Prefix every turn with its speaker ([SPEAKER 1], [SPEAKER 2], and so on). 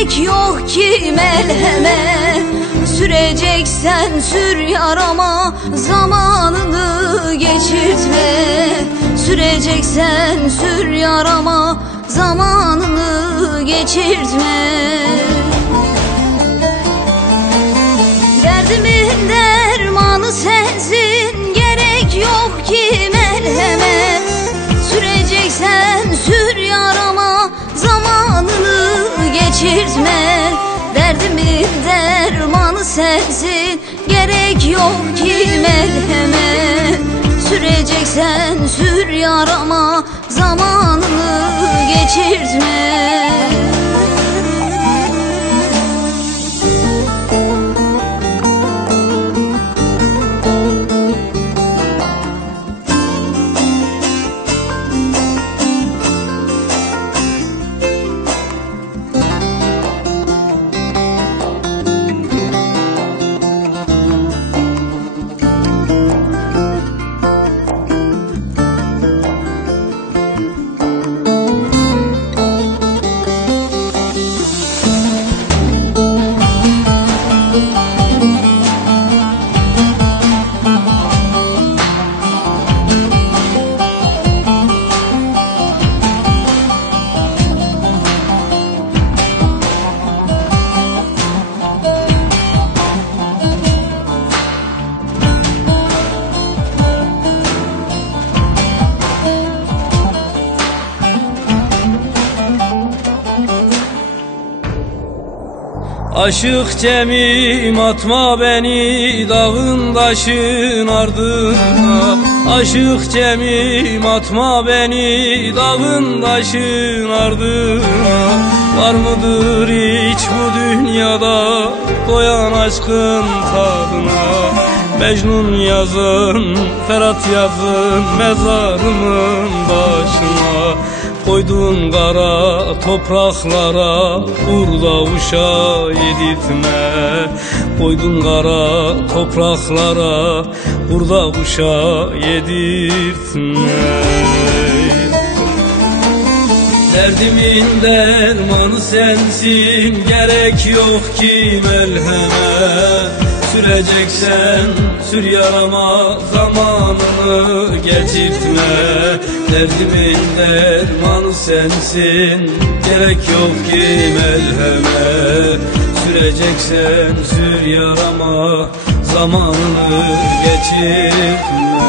[SPEAKER 1] Gerek yok ki melheme. Süreceksen sür yarama Zamanını geçirtme. Süreceksen sür yarama Zamanını geçirtme geçirtme Derdimin dermanı sensin. Gerek yok ki melheme Süreceksen sür yarama. Zamanını geçirtme
[SPEAKER 2] Aşık Cemim atma beni dağın taşın ardına. Aşık Cemim atma beni dağın taşın ardına. Var mıdır hiç bu dünyada doyan aşkın tadına? Mecnun yazın, Ferhat yazın mezarımın başına Koydun kara topraklara burada uşa yedirtme Koydun kara topraklara burada uşa yedirtme Derdimin dermanı sensin Gerek yok ki melheme Süreceksen sür yarama Zamanını geçirtme Derdimin dermanı sensin Gerek yok ki melheme Süreceksen sür yarama Zamanını geçirtme